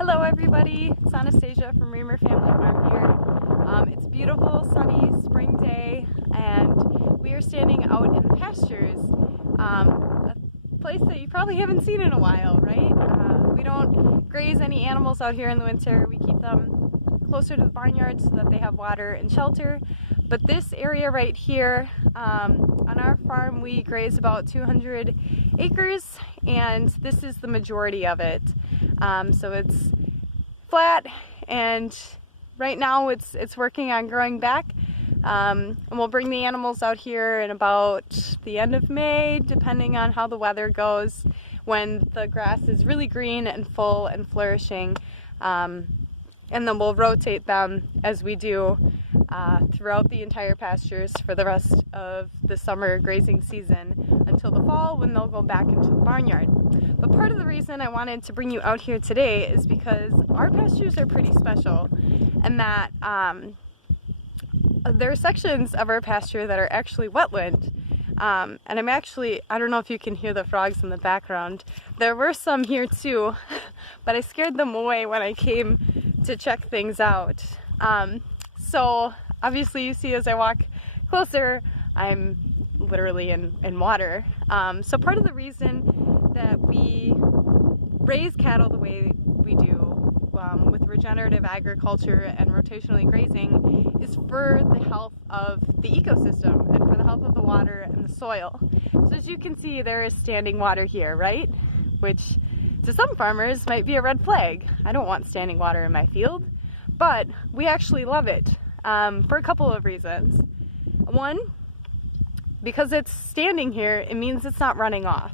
Hello everybody, it's Anastasia from Riemer Family Farm here. It's a beautiful sunny spring day and we are standing out in the pastures, a place that you probably haven't seen in a while, right? We don't graze any animals out here in the winter. We keep them closer to the barnyard so that they have water and shelter. But this area right here, on our farm we graze about 200 acres and this is the majority of it. So it's flat and right now it's working on growing back. And we'll bring the animals out here in about the end of May, depending on how the weather goes, when the grass is really green and full and flourishing. And then we'll rotate them as we do throughout the entire pastures for the rest of the summer grazing season until the fall when they'll go back into the barnyard. But part of the reason I wanted to bring you out here today is because our pastures are pretty special and that there are sections of our pasture that are actually wetland. And I don't know if you can hear the frogs in the background. There were some here too, but I scared them away when I came to check things out. So obviously you see as I walk closer, I'm literally in water. So part of the reason that we raise cattle the way we do with regenerative agriculture and rotationally grazing is for the health of the ecosystem and for the health of the water and the soil. So as you can see, there is standing water here, right? Which to some farmers might be a red flag. I don't want standing water in my field, but we actually love it for a couple of reasons. One, because it's standing here, it means it's not running off,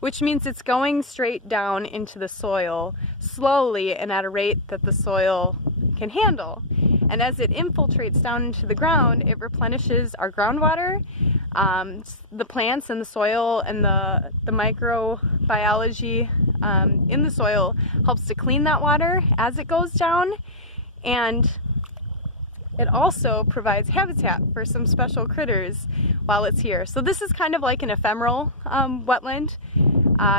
which means it's going straight down into the soil slowly and at a rate that the soil can handle. And as it infiltrates down into the ground, it replenishes our groundwater. The plants and the soil and the microbiology in the soil helps to clean that water as it goes down. And it also provides habitat for some special critters while it's here. So this is kind of like an ephemeral wetland.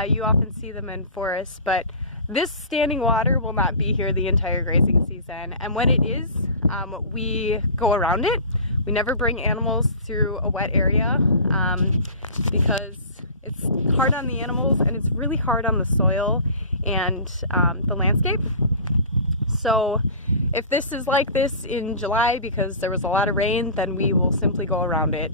You often see them in forests, but this standing water will not be here the entire grazing season. And when it is, we go around it. We never bring animals through a wet area because it's hard on the animals and it's really hard on the soil and the landscape. So if this is like this in July because there was a lot of rain, then we will simply go around it.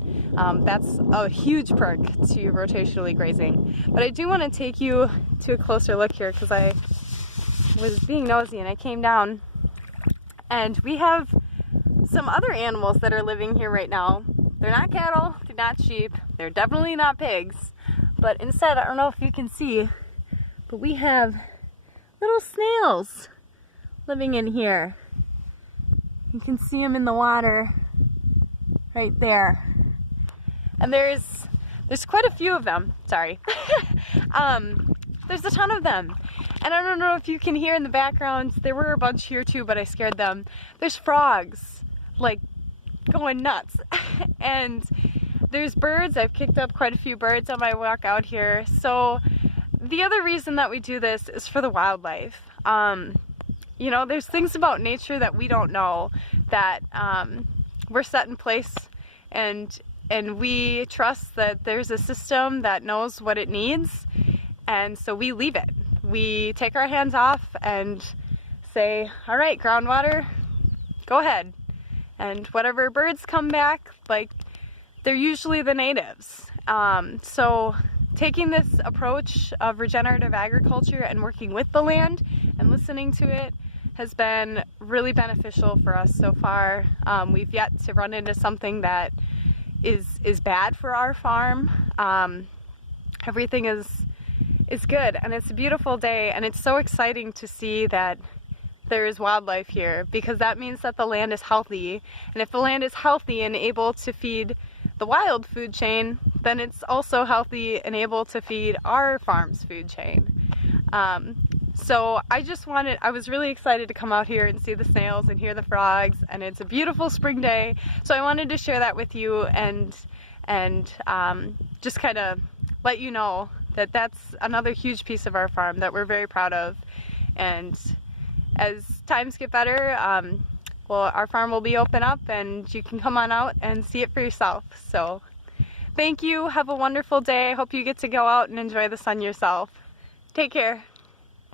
That's a huge perk to rotationally grazing. But I do want to take you to a closer look here because I was being nosy and I came down and we have some other animals that are living here right now. They're not cattle, they're not sheep, they're definitely not pigs, but instead, I don't know if you can see, but we have little snails living in here. You can see them in the water right there. And there's quite a few of them, sorry. There's a ton of them. And I don't know if you can hear in the background, there were a bunch here too, but I scared them. There's frogs, like going nuts. And there's birds, I've kicked up quite a few birds on my walk out here. So the other reason that we do this is for the wildlife. You know, there's things about nature that we don't know that we're set in place and we trust that there's a system that knows what it needs, and so we leave it. We take our hands off and say, all right, groundwater, go ahead. And whatever birds come back, like, they're usually the natives. So taking this approach of regenerative agriculture and working with the land and listening to it has been really beneficial for us so far. We've yet to run into something that is bad for our farm. Everything is good, and it's a beautiful day, and it's so exciting to see that there is wildlife here, because that means that the land is healthy, and if the land is healthy and able to feed the wild food chain, then it's also healthy and able to feed our farm's food chain. So I was really excited to come out here and see the snails and hear the frogs, and it's a beautiful spring day. So I wanted to share that with you and just kind of let you know that that's another huge piece of our farm that we're very proud of. And as times get better, well, our farm will be open up and you can come on out and see it for yourself. So thank you. Have a wonderful day. I hope you get to go out and enjoy the sun yourself. Take care.